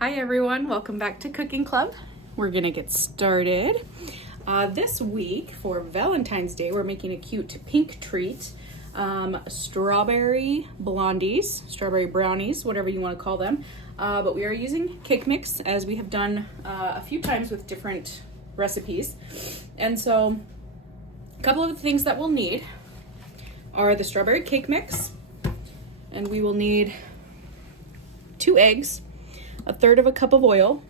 Hi everyone, welcome back to Cooking Club. We're gonna get started. This week for Valentine's Day, we're making a cute pink treat. Strawberry blondies, strawberry brownies, whatever you want to call them. But we are using cake mix as we have done a few times with different recipes. And so a couple of the things that we'll need are the strawberry cake mix, and we will need 2 eggs, 1/3 cup of oil,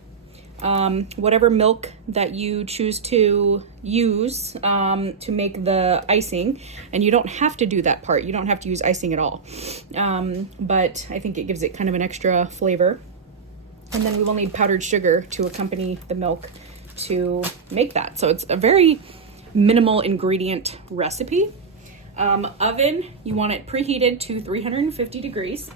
whatever milk that you choose to use to make the icing. And you don't have to do that part. You don't have to use icing at all. But I think it gives it kind of an extra flavor. And then we will need powdered sugar to accompany the milk to make that. So it's a very minimal ingredient recipe. Oven, you want it preheated to 350 degrees.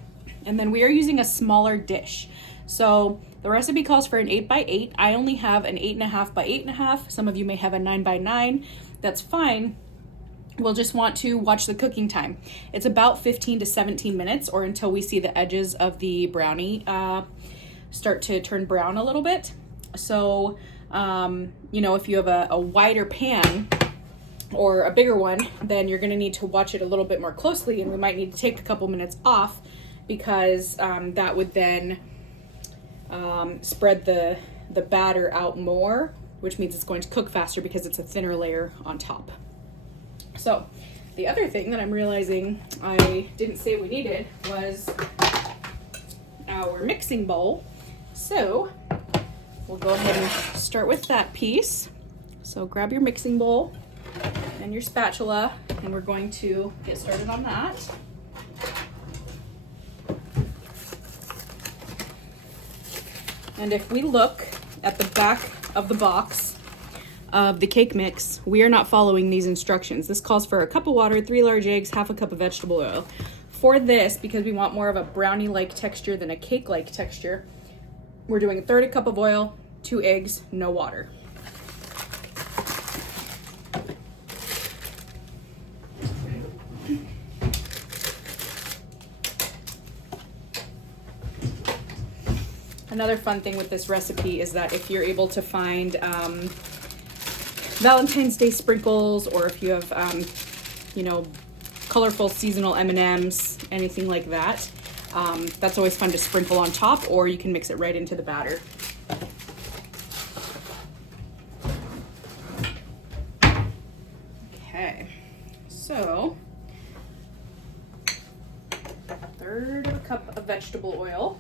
And then we are using a smaller dish. So the recipe calls for an 8x8. I only have an 8.5 by 8.5. Some of you may have a 9 by 9. That's fine. We'll just want to watch the cooking time. It's about 15 to 17 minutes, or until we see the edges of the brownie start to turn brown a little bit. So, if you have a wider pan or a bigger one, then you're gonna need to watch it a little bit more closely, and we might need to take a couple minutes off because that would then spread the batter out more, which means it's going to cook faster because it's a thinner layer on top. So the other thing that I'm realizing I didn't say we needed was our mixing bowl. So we'll go ahead and start with that piece. So grab your mixing bowl and your spatula, and we're going to get started on that. And if we look at the back of the box of the cake mix, we are not following these instructions. This calls for a cup of water, 3 large eggs, 1/2 cup of vegetable oil. For this, because we want more of a brownie-like texture than a cake-like texture, we're doing 1/3 cup of oil, 2 eggs, no water. Another fun thing with this recipe is that if you're able to find Valentine's Day sprinkles, or if you have, colorful seasonal M&Ms, anything like that, that's always fun to sprinkle on top, or you can mix it right into the batter. Okay, so 1/3 cup of vegetable oil.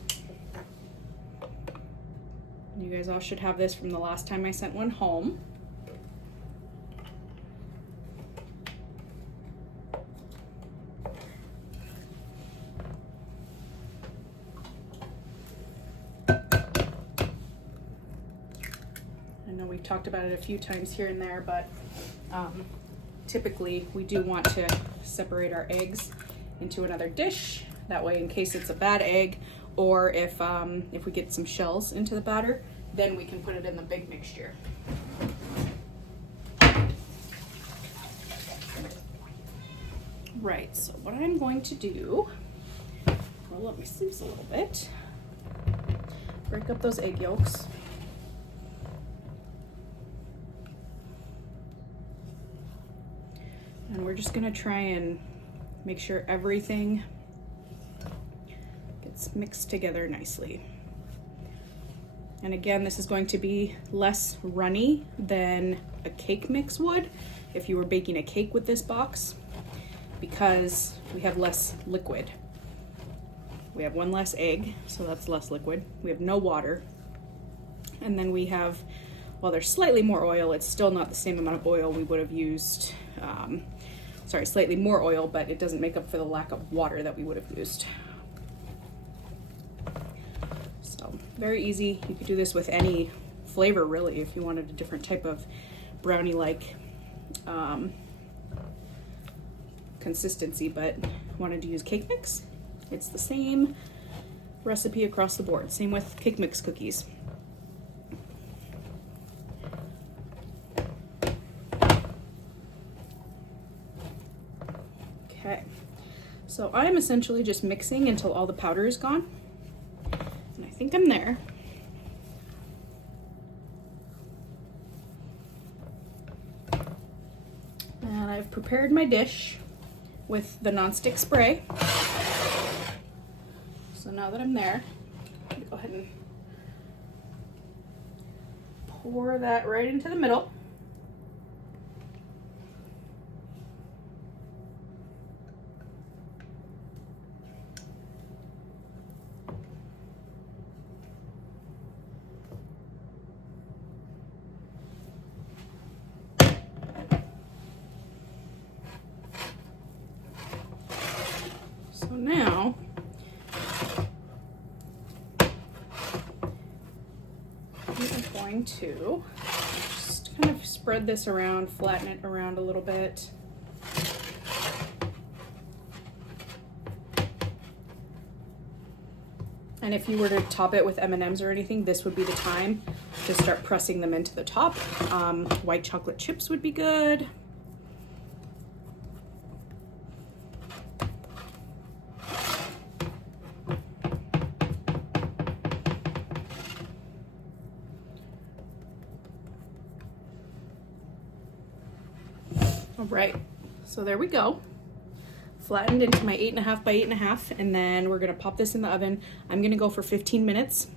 You guys all should have this from the last time I sent one home. I know we've talked about it a few times here and there, but typically we do want to separate our eggs into another dish. That way, in case it's a bad egg, or if we get some shells into the batter, then we can put it in the big mixture. Right, so what I'm going to do, roll up my sleeves a little bit, break up those egg yolks. And we're just gonna try and make sure everything gets mixed together nicely. And again, this is going to be less runny than a cake mix would if you were baking a cake with this box, because we have less liquid. We have 1 less egg, so that's less liquid. We have no water. And then we have, while there's slightly more oil, it's still not the same amount of oil we would have used. Slightly more oil, but it doesn't make up for the lack of water that we would have used. So very easy. You could do this with any flavor, really, if you wanted a different type of brownie-like consistency, but wanted to use cake mix. It's the same recipe across the board. Same with cake mix cookies. Okay, so I'm essentially just mixing until all the powder is gone. And I think I'm there. And I've prepared my dish with the nonstick spray. So now that I'm there, I'm gonna go ahead and pour that right into the middle. So now I'm going to just kind of spread this around, flatten it around a little bit. And if you were to top it with M&Ms or anything, this would be the time to start pressing them into the top. White chocolate chips would be good. All right, so there we go. Flattened into my 8.5 by 8.5, and then we're gonna pop this in the oven. I'm gonna go for 15 minutes.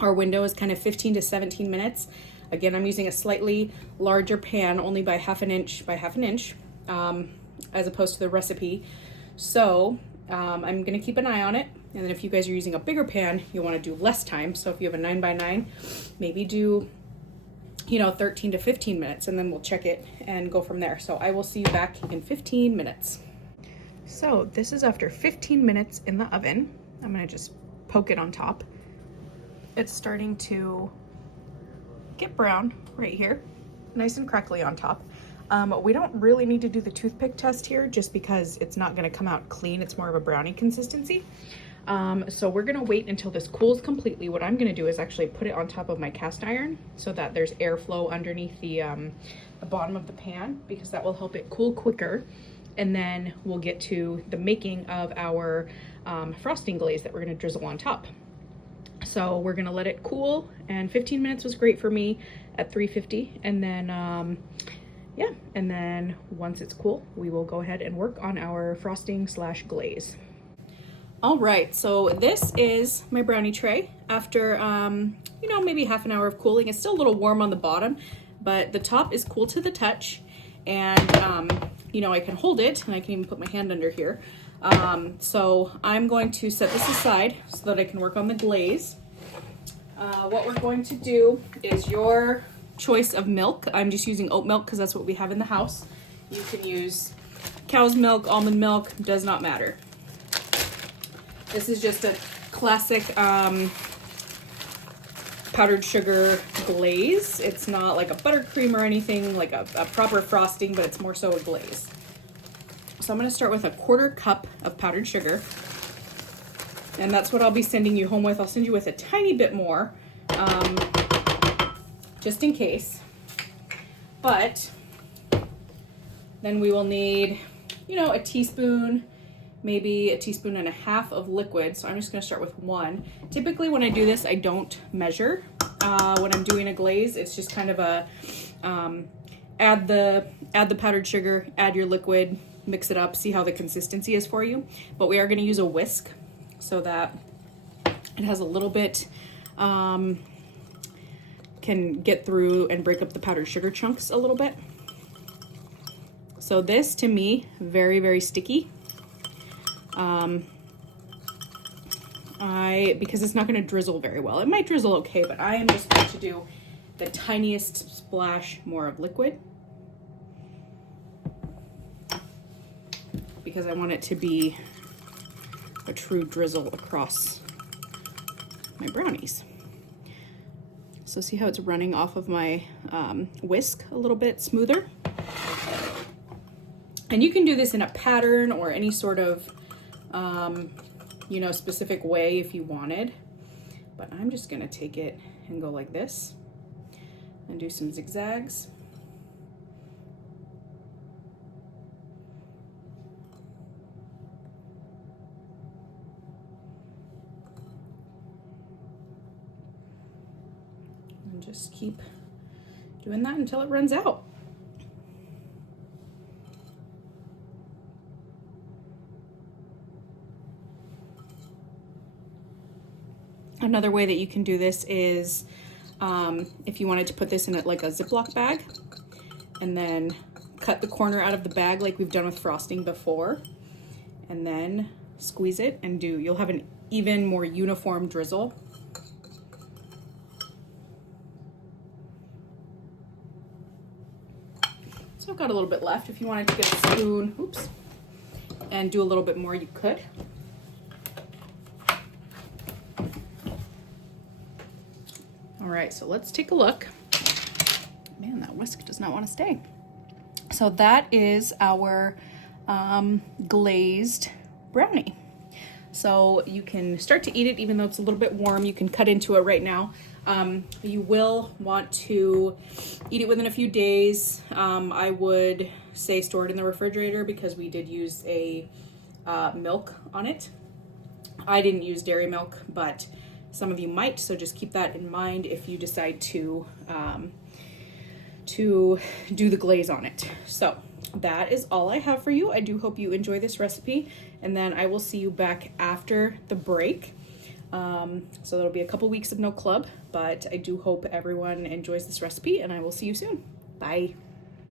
Our window is kind of 15 to 17 minutes. Again, I'm using a slightly larger pan, only by half an inch by half an inch, as opposed to the recipe. So I'm gonna keep an eye on it. And then if you guys are using a bigger pan, you wanna do less time. So if you have a 9 by 9, maybe do 13 to 15 minutes, and then we'll check it and go from there. So I will see you back in 15 minutes. So this is after 15 minutes in the oven. I'm gonna just poke it on top. It's starting to get brown right here, nice and crackly on top. We don't really need to do the toothpick test here just because it's not gonna come out clean. It's more of a brownie consistency. So we're gonna wait until this cools completely. What I'm gonna do is actually put it on top of my cast iron so that there's airflow underneath the bottom of the pan, because that will help it cool quicker. And then we'll get to the making of our frosting glaze that we're gonna drizzle on top. So we're gonna let it cool, and 15 minutes was great for me at 350. And then, yeah, and then once it's cool, we will go ahead and work on our frosting / glaze. All right, so this is my brownie tray after, maybe half an hour of cooling. It's still a little warm on the bottom, but the top is cool to the touch. And, I can hold it, and I can even put my hand under here. So I'm going to set this aside so that I can work on the glaze. What we're going to do is your choice of milk. I'm just using oat milk because that's what we have in the house. You can use cow's milk, almond milk, does not matter. This is just a classic powdered sugar glaze. It's not like a buttercream or anything, like a proper frosting, but it's more so a glaze. So I'm gonna start with a 1/4 cup of powdered sugar. And that's what I'll be sending you home with. I'll send you with a tiny bit more, just in case. But then we will need, a teaspoon, maybe a 1.5 teaspoons of liquid. So I'm just gonna start with 1. Typically when I do this, I don't measure. When I'm doing a glaze, it's just kind of a, add the powdered sugar, add your liquid, mix it up, see how the consistency is for you. But we are gonna use a whisk so that it has a little bit, can get through and break up the powdered sugar chunks a little bit. So this, to me, very, very sticky. Because it's not going to drizzle very well. It might drizzle okay, but I am just going to do the tiniest splash more of liquid, because I want it to be a true drizzle across my brownies. So see how it's running off of my whisk a little bit smoother? And you can do this in a pattern or any sort of specific way if you wanted, but I'm just gonna take it and go like this and do some zigzags. And just keep doing that until it runs out. Another way that you can do this is if you wanted to put this in like a Ziploc bag and then cut the corner out of the bag like we've done with frosting before, and then squeeze it and you'll have an even more uniform drizzle. So I've got a little bit left. If you wanted to get a spoon, oops, and do a little bit more, you could. All right, so let's take a look. Man, that whisk does not want to stay. So that is our glazed brownie. So you can start to eat it even though it's a little bit warm. You can cut into it right now. You will want to eat it within a few days. I would say store it in the refrigerator because we did use a milk on it. I didn't use dairy milk, but some of you might, so just keep that in mind if you decide to do the glaze on it. So that is all I have for you. I do hope you enjoy this recipe, and then I will see you back after the break. So there'll be a couple weeks of no club, but I do hope everyone enjoys this recipe, and I will see you soon. Bye.